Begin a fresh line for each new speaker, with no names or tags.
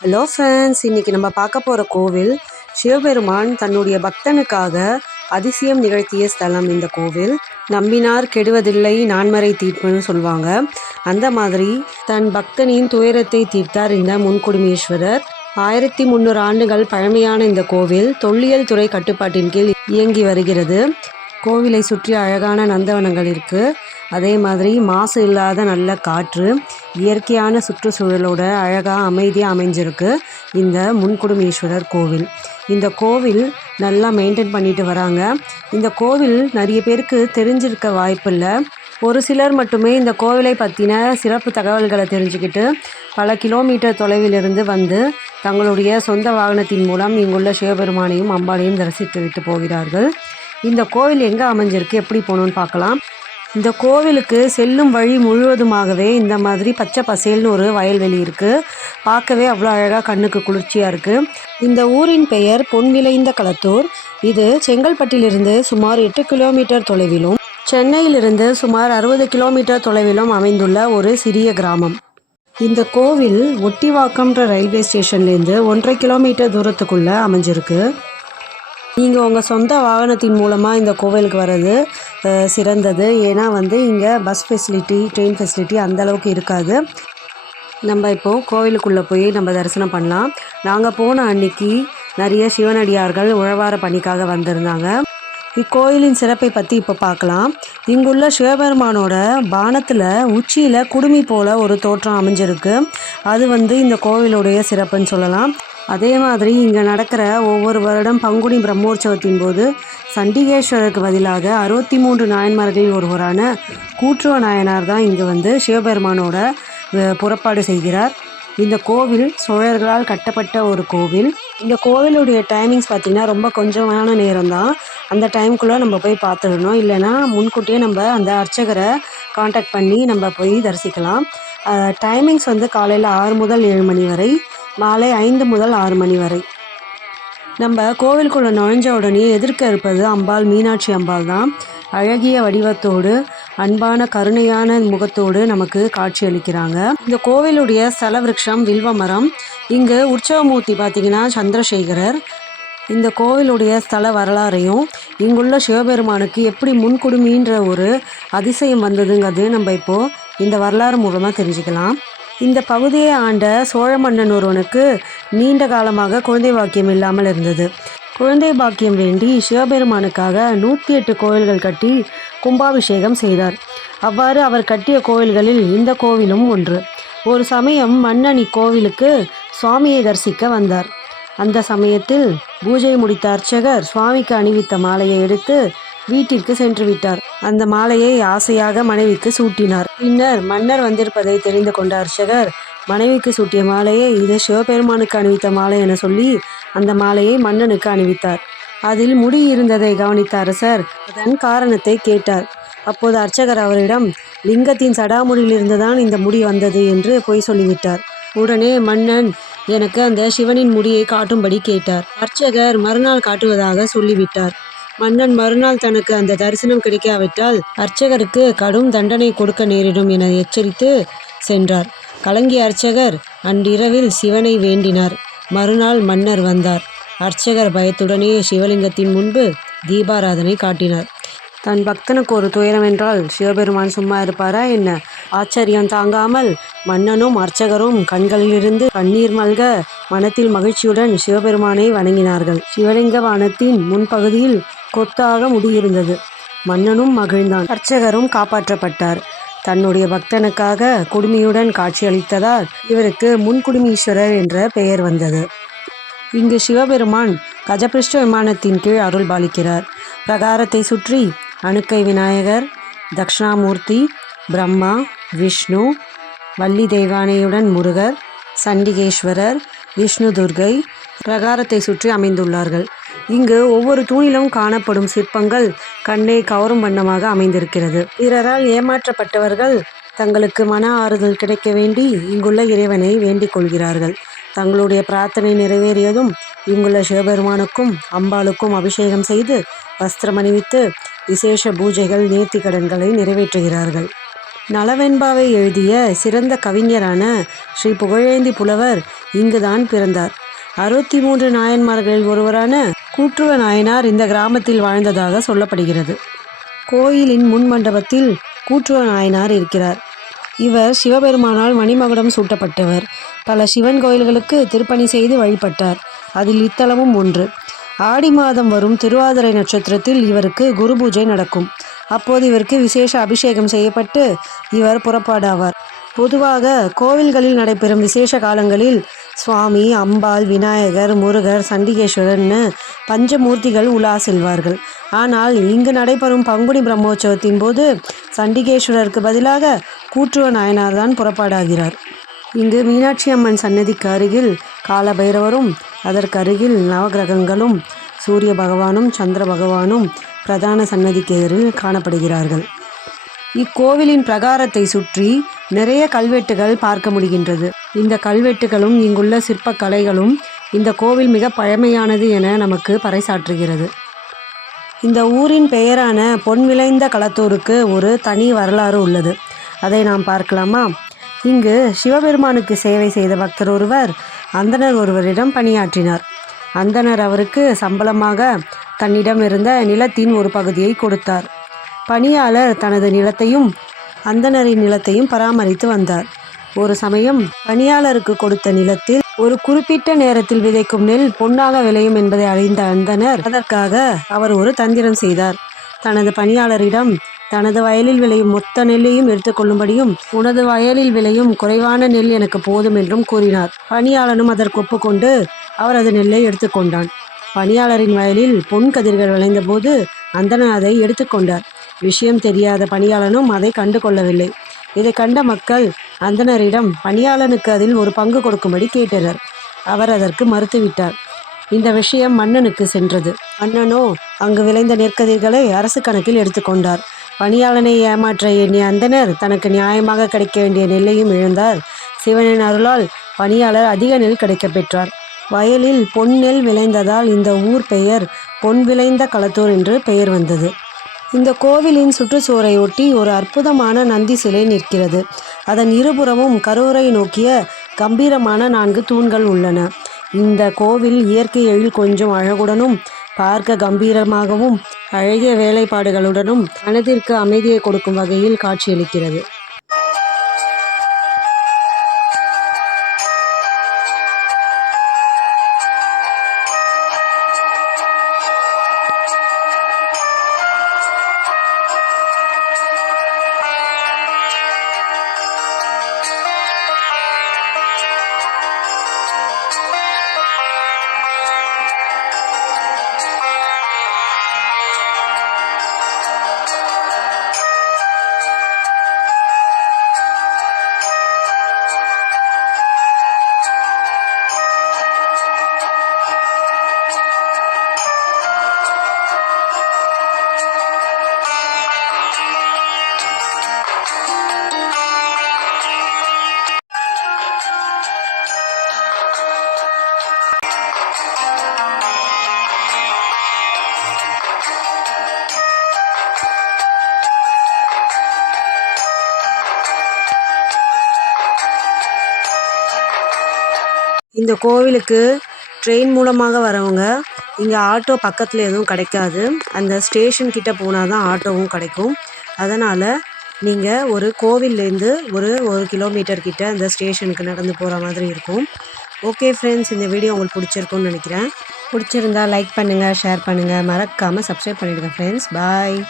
Hello friends இன்னைக்கு நம்ம பார்க்க போகிற கோவில் சிவபெருமான் தன்னுடைய பக்தனுக்காக அதிசயம் நிகழ்த்திய ஸ்தலம் இந்த கோவில். நம்பினார் கெடுவதில்லை நான்மறை தீர்ப்புன்னு சொல்லுவாங்க. அந்த மாதிரி தன் பக்தனின் துயரத்தை தீர்த்தார் இந்த முன்குடுமீஸ்வரர். ஆயிரத்தி முந்நூறு ஆண்டுகள் பழமையான இந்த கோவில் தொல்லியல் துறை கட்டுப்பாட்டின் கீழ் இயங்கி வருகிறது. கோவிலை சுற்றி அழகான நந்தவனங்கள் இருக்குது அதே மாதிரி மாசு இல்லாத நல்ல காற்று இயற்கையான சுற்றுச்சூழலோட அழகாக அமைதியாக அமைஞ்சிருக்கு இந்த முன்குடுமீஸ்வரர் கோவில். இந்த கோவில் நல்லா மெயின்டைன் பண்ணிட்டு வராங்க. இந்த கோவில் நிறைய பேருக்கு தெரிஞ்சிருக்க வாய்ப்பில்லை. ஒரு சிலர் மட்டுமே இந்த கோவிலை பற்றின சிறப்பு தகவல்களை தெரிஞ்சுக்கிட்டு பல கிலோமீட்டர் தொலைவிலிருந்து வந்து தங்களுடைய சொந்த வாகனத்தின் மூலம் இங்குள்ள சிவபெருமானையும் அம்பாளையும் தரிசித்து விட்டு போகிறார்கள். இந்த கோவில் எங்கே அமைஞ்சிருக்கு எப்படி போகணுன்னு பார்க்கலாம். இந்த கோவிலுக்கு செல்லும் வழி முழுவதுமாகவே இந்த மாதிரி பச்சை பசேல்னு ஒரு வயல்வெளி இருக்குது பார்க்கவே அவ்வளோ அழகாக கண்ணுக்கு குளிர்ச்சியாக இருக்குது இந்த ஊரின் பெயர் பொன்விளைந்த களத்தூர். இது செங்கல்பட்டிலிருந்து சுமார் எட்டு கிலோமீட்டர் தொலைவிலும் சென்னையிலிருந்து சுமார் அறுபது கிலோமீட்டர் தொலைவிலும் அமைந்துள்ள ஒரு சிறிய கிராமம். இந்த கோவில் ஒட்டிவாக்கம்ன்ற ரயில்வே ஸ்டேஷன்லேருந்து ஒன்றரை கிலோமீட்டர் தூரத்துக்குள்ளே அமைஞ்சிருக்கு. நீங்கள் உங்கள் சொந்த வாகனத்தின் மூலமாக இந்த கோவிலுக்கு வர்றது சிறந்தது. ஏன்னா வந்து இங்கே பஸ் ஃபெசிலிட்டி ட்ரெயின் ஃபெசிலிட்டி அந்தளவுக்கு இருக்காது. நம்ம இப்போது கோவிலுக்குள்ளே போய் நம்ம தரிசனம் பண்ணலாம். நாங்கள் போன அன்னைக்கு நிறைய சிவனடியார்கள் உழவார பணிக்காக வந்திருந்தாங்க. இக்கோயிலின் சிறப்பை பற்றி இப்போ பார்க்கலாம் இங்குள்ள சிவபெருமானோட பானத்தில் உச்சியில் குடுமி போல ஒரு தோற்றம் அமைஞ்சிருக்கு. அது வந்து இந்த கோவிலுடைய சிறப்புன்னு சொல்லலாம். அதே மாதிரி இங்கே நடக்கிற ஒவ்வொரு வருடம் பங்குனி பிரம்மோற்சவத்தின் போது சண்டிகேஸ்வரருக்கு பதிலாக அறுபத்தி மூன்று நாயன்மார்களில் ஒருவரான கூற்றுவ நாயனார் தான் இங்கே வந்து சிவபெருமானோட புறப்பாடு செய்கிறார். இந்த கோவில் சோழர்களால் கட்டப்பட்ட ஒரு கோவில். இந்த கோவிலுடைய டைமிங்ஸ் பார்த்திங்கன்னா ரொம்ப கொஞ்சமான நேரம் தான் அந்த டைம்குள்ளே நம்ம போய் பார்த்துடணும். இல்லைன்னா முன்கூட்டியே நம்ம அந்த அர்ச்சகரை காண்டாக்ட் பண்ணி நம்ம போய் தரிசிக்கலாம். டைமிங்ஸ் வந்து காலையில் ஆறு முதல் ஏழு மணி வரை மாலை ஐந்து முதல் ஆறு மணி வரை. நம்ம கோவிலுக்குள்ள நுழைஞ்ச உடனே எதிர்க்க இருப்பது அம்பாள் மீனாட்சி அம்பாள் தான். அழகிய வடிவத்தோடு அன்பான கருணையான முகத்தோடு நமக்கு காட்சியளிக்கிறாங்க இந்த கோவிலுடைய ஸ்தல விருட்சம் வில்வ மரம் இங்கு உற்சவமூர்த்தி பார்த்தீங்கன்னா சந்திரசேகரர். இந்த கோவிலுடைய ஸ்தல வரலாறையும் இங்குள்ள சிவபெருமானுக்கு எப்படி முன்குடுமின்ற ஒரு அதிசயம் வந்ததுங்கிறது நம்ம இப்போது இந்த வரலாறு மூலமாக தெரிஞ்சுக்கலாம். இந்த பகுதியை ஆண்ட சோழ மன்னன் ஒருவனுக்கு நீண்ட காலமாக குழந்தை பாக்கியம் இல்லாமல் இருந்தது. குழந்தை பாக்கியம் வேண்டி சிவபெருமானுக்காக நூற்றி எட்டு கோவில்கள் கட்டி கும்பாபிஷேகம் செய்தார். அவ்வாறு அவர் கட்டிய கோவில்களில் இந்த கோவிலும் ஒன்று. ஒரு சமயம் மன்னன் இக்கோவிலுக்கு சுவாமியை தரிசிக்க வந்தார். அந்த சமயத்தில் பூஜை முடித்த அர்ச்சகர் சுவாமிக்கு அணிவித்த மாலையை எடுத்து வீட்டிற்கு சென்று விட்டார். அந்த மாலையை ஆசையாக மனைவிக்கு சூட்டினார். பின்னர் மன்னர் வந்திருப்பதை தெரிந்து கொண்ட அர்ச்சகர் மனைவிக்கு சூட்டிய மாலையை இது சிவபெருமானுக்கு அணிவித்த மாலை என சொல்லி அந்த மாலையை மன்னனுக்கு அணிவித்தார். அதில் முடி இருந்ததை கவனித்த அரசர் அதன் காரணத்தை கேட்டார். அப்போது அர்ச்சகர் அவரிடம் லிங்கத்தின் சடாமுடியிலிருந்து தான் இந்த முடி வந்தது என்று பொய் சொல்லிவிட்டார். உடனே மன்னன் எனக்கு அந்த சிவனின் முடியை காட்டும்படி கேட்டார். அர்ச்சகர் மறுநாள் காட்டுவதாக சொல்லிவிட்டார். மன்னன் மறுநாள் தனக்கு அந்த தரிசனம் கிடைக்காவிட்டால் அர்ச்சகருக்கு கடும் தண்டனை கொடுக்க நேரிடும் என எச்சரித்து சென்றார். கலங்கிய அர்ச்சகர் அன்றிரவில் சிவனை வேண்டினார். மறுநாள் மன்னர் வந்தார். அர்ச்சகர் பயத்துடனே சிவலிங்கத்தின் முன்பு தீபாராதனை காட்டினார். தன் பக்தனுக்கு ஒரு துயரம் என்றால் சிவபெருமான் சும்மா இருப்பாரா என்ன? ஆச்சரியம் தாங்காமல் மன்னனும் அர்ச்சகரும் கண்களிலிருந்து கண்ணீர் மல்க மனத்தில் மகிழ்ச்சியுடன் சிவபெருமானை வணங்கினார்கள். சிவலிங்க வானத்தின் முன்பகுதியில் கொத்தாக முடியிருந்தது. மன்னனும் மகிழ்ந்தான். அர்ச்சகரும் காப்பாற்றப்பட்டார். தன்னுடைய பக்தனுக்காக குடுமியுடன் காட்சியளித்ததால் இவருக்கு முன்குடுமீஸ்வரர் என்ற பெயர் வந்தது. இங்கு சிவபெருமான் கஜபிருஷ்ட விமானத்தின் கீழ் அருள் பாலிக்கிறார். பிரகாரத்தை சுற்றி அணுக்கை விநாயகர் தக்ஷணாமூர்த்தி பிரம்மா விஷ்ணு வள்ளி தெய்வானையுடன் முருகர் சண்டிகேஸ்வரர் விஷ்ணு துர்கை பிரகாரத்தை சுற்றி அமைந்துள்ளார்கள். இங்கு ஒவ்வொரு தூணிலும் காணப்படும் சிற்பங்கள் கண்ணை கவரும் வண்ணமாக அமைந்திருக்கிறது. பிறரால் ஏமாற்றப்பட்டவர்கள் தங்களுக்கு மன ஆறுதல் கிடைக்க வேண்டி இங்குள்ள இறைவனை வேண்டிக் கொள்கிறார்கள். தங்களுடைய பிரார்த்தனை நிறைவேறியதும் இங்குள்ள சிவபெருமானுக்கும் அம்பாளுக்கும் அபிஷேகம் செய்து வஸ்திரம் அணிவித்து விசேஷ பூஜைகள் நேர்த்திக்கடன்களை நிறைவேற்றுகிறார்கள். நலவெண்பாவை எழுதிய சிறந்த கவிஞரான ஸ்ரீ புகழேந்தி புலவர் இங்குதான் பிறந்தார். அறுபத்தி மூன்று நாயன்மார்களில் ஒருவரான கூற்றுவ நாயனார் இந்த கிராமத்தில் வாழ்ந்ததாக சொல்லப்படுகிறது. கோயிலின் முன் மண்டபத்தில் கூற்றுவ நாயனார் இருக்கிறார். இவர் சிவபெருமானால் மணிமகுடம் சூட்டப்பட்டவர். பல சிவன் கோயில்களுக்கு திருப்பணி செய்து வழிபட்டார். அதில் இத்தலமும் ஒன்று. ஆடி மாதம் வரும் திருவாதிரை நட்சத்திரத்தில் இவருக்கு குரு பூஜை நடக்கும். அப்போது இவருக்கு விசேஷ அபிஷேகம் செய்யப்பட்டு இவர் புறப்பாடாவார். பொதுவாக கோவில்களில் நடைபெறும் விசேஷ காலங்களில் சுவாமி அம்பாள் விநாயகர் முருகர் சண்டிகேஸ்வரர்னு பஞ்சமூர்த்திகள் உலா செல்வார்கள். ஆனால் இங்கு நடைபெறும் பங்குனி பிரம்மோற்சவத்தின் போது சண்டிகேஸ்வரருக்கு பதிலாக கூற்றுவ நாயனார் தான் புறப்பாடாகிறார். இங்கு மீனாட்சி அம்மன் சன்னதிக்கு அருகில் காலபைரவரும் அதற்கு அருகில் நவகிரகங்களும் சூரிய பகவானும் சந்திர பகவானும் பிரதான சன்னதிக்கு எதிரில் காணப்படுகிறார்கள். இக்கோவிலின் பிரகாரத்தை சுற்றி நிறைய கல்வெட்டுகள் பார்க்க முடிகின்றது. இந்த கல்வெட்டுகளும் இங்குள்ள சிற்பக்கலைகளும் இந்த கோவில் மிக பழமையானது என நமக்கு பறைசாற்றுகிறது. இந்த ஊரின் பெயரான பொன் விளைந்த களத்தூருக்கு ஒரு தனி வரலாறு உள்ளது. அதை நாம் பார்க்கலாமா? இங்கு சிவபெருமானுக்கு சேவை செய்த பக்தர் ஒருவர் அந்தணர் ஒருவரிடம் பணியாற்றினார். அந்தணர் அவருக்கு சம்பளமாக தன்னிடம் இருந்த நிலத்தின் ஒரு பகுதியை கொடுத்தார். பணியாளர் தனது நிலத்தையும் அந்தணரின் நிலத்தையும் பராமரித்து வந்தார். ஒரு சமயம் பணியாளருக்கு கொடுத்த நிலத்தில் ஒரு குறிப்பிட்ட நேரத்தில் விதைக்கும் நெல் பொன்னாக விளையும் என்பதை அறிந்த அந்தனர் அதற்காக அவர் ஒரு தந்திரம் செய்தார். தனது பணியாளரிடம் தனது வயலில் விளையும் மொத்த நெல்லையும் எடுத்துக்கொள்ளும்படியும் உனது வயலில் விளையும் குறைவான நெல் எனக்கு போதும் என்றும் கூறினார். பணியாளனும் அதற்கு ஒப்புக்கொண்டு அவரது நெல்லை எடுத்துக்கொண்டான் பணியாளரின் வயலில் பொன் கதிர்கள் விளைந்தபோது அந்தனர் அதை எடுத்துக்கொண்டார் விஷயம் தெரியாத பணியாளனும் அதை கண்டு கொள்ளவில்லை. இதை கண்ட மக்கள் அந்தனரிடம் பணியாளனுக்கு அதில் ஒரு பங்கு கொடுக்கும்படி கேட்டனர். அவர் அதற்கு மறுத்துவிட்டார். இந்த விஷயம் மன்னனுக்கு சென்றது. மன்னனோ அங்கு விளைந்த நெற்கதிர்களை அரசு கணக்கில் எடுத்துக்கொண்டார் பணியாளனை ஏமாற்ற எண்ணிய அந்தனர் தனக்கு நியாயமாக கிடைக்க வேண்டிய நெல்லையும் இழந்தார். சிவனின் அருளால் பணியாளர் அதிக நெல் கிடைக்கப் பெற்றார். வயலில் பொன் நெல் விளைந்ததால் இந்த ஊர் பெயர் பொன் விளைந்த களத்தூர் என்று பெயர் வந்தது. இந்த கோவிலின் சுற்றுச்சுவரை ஒட்டி ஒரு அற்புதமான நந்தி சிலை நிற்கிறது. அதன் இருபுறமும் கருவறை நோக்கிய கம்பீரமான நான்கு தூண்கள் உள்ளன. இந்த கோவில் இயற்கை எழில் கொஞ்சம் அழகுடனும் பார்க்க கம்பீரமாகவும் அழகிய வேலைப்பாடுகளுடனும் மனதிற்கு அமைதியை கொடுக்கும் வகையில் காட்சியளிக்கிறது. இந்த கோவிலுக்கு ட்ரெயின் மூலமாக வரவங்க இங்கே ஆட்டோ பக்கத்தில் எதுவும் கிடைக்காது. அந்த ஸ்டேஷன் கிட்ட போனால் தான் ஆட்டோவும் கிடைக்கும். அதனால் நீங்கள் ஒரு கோவில்லேருந்து ஒரு ஒரு கிலோமீட்டர் கிட்ட அந்த ஸ்டேஷனுக்கு நடந்து போகிற மாதிரி இருக்கும். ஓகே ஃப்ரெண்ட்ஸ் இந்த வீடியோ உங்களுக்கு பிடிச்சிருக்கும்னு நினைக்கிறேன். பிடிச்சிருந்தா லைக் பண்ணுங்கள் ஷேர் பண்ணுங்கள் மறக்காமல் சப்ஸ்கிரைப் பண்ணிவிடுங்க ஃப்ரெண்ட்ஸ் பாய்